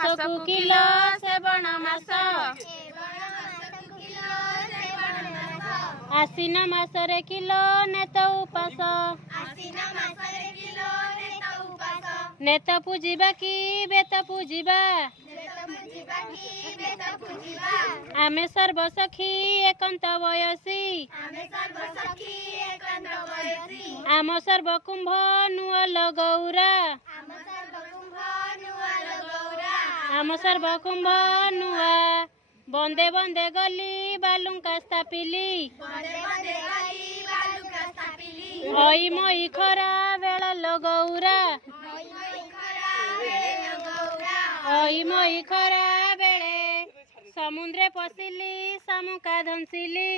ମାସକୁ କିଲୋ ଶ୍ରାବଣ ମାସ ଆଶ୍ଵିନ ମାସରେ କିଲୋ ନେତ ଉପାସ ନେତ ପୂଜିବା କି ବେତ ପୂଜିବା ଆମେ ସର୍ବସଖୀ ଏକାନ୍ତ ବୟସୀ ଆମ ସର୍ବକୁମ୍ଭ ନୁଅଲ ଗୌରା ଆମ ସର୍ବକୁମ୍ଭ ନୁଆ ବନ୍ଦେ ବନ୍ଦେ ଗଲି ବାଲୁଙ୍କା ସ୍ଥାପିଲି ଅଇ ମଇ ଖରା ବେଳ ଲ ଗୌରା ଅଇ ମଇ ଖରା ବେଳେ ସମୁଦ୍ରେ ପଶିଲି ଶାମୁକା ଧଂସିଲି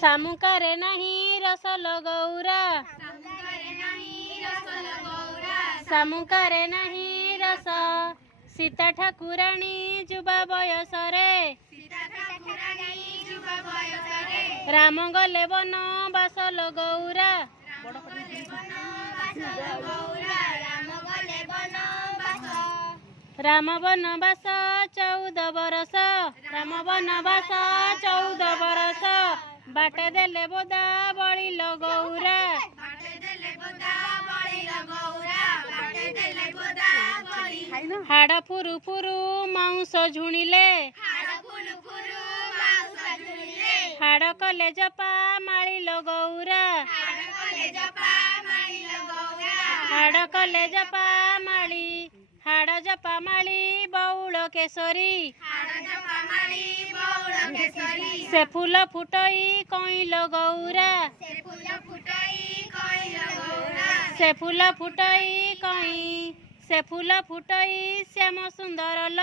ଶାମୁକାରେ ନାହିଁ ରସ ଲ ଗୌରା ଶାମୁକାରେ ନାହିଁ ରସ ସୀତା ଠାକୁରାଣୀ ଯୁବା ବୟସରେ ରାମ ଗଲେ ବନ ବାସ ଲ ଗୌରା ରାମ ବନବାସ 14 ବରଷ ରାମ ବନବାସ 14 ବରଷ ବାଟ ଦେଲେ ବୋଦା ବଳି ଲ ଗୌରା ହାଡ଼ ଫୁରୁ ଫୁରୁ ମାଉଁସ ଝୁଣିଲେ ହାଡ଼ କଲେ ଜପା ମାଳି ଲ ଗୌରା ହାଡ଼ କଲେ ଜପା ମାଳି ହାଡ଼ ଜପା ମାଳି ବଉଳ କେଶରୀ ସେ ଫୁଲ ଫୁଟଇ କଇଁଲ ଗୌରା ସେ ଫୁଲ ଫୁଟଇ କଇଁ ସେ ଫୁଲ ଫୁଟଇ ଶ୍ୟାମ ସୁନ୍ଦର ଲ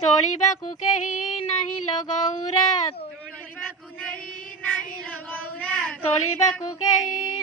ତୋଳିବାକୁ କେହି ନାହିଁ ଲ ଗୌରା ତୋଳିବାକୁ କେହି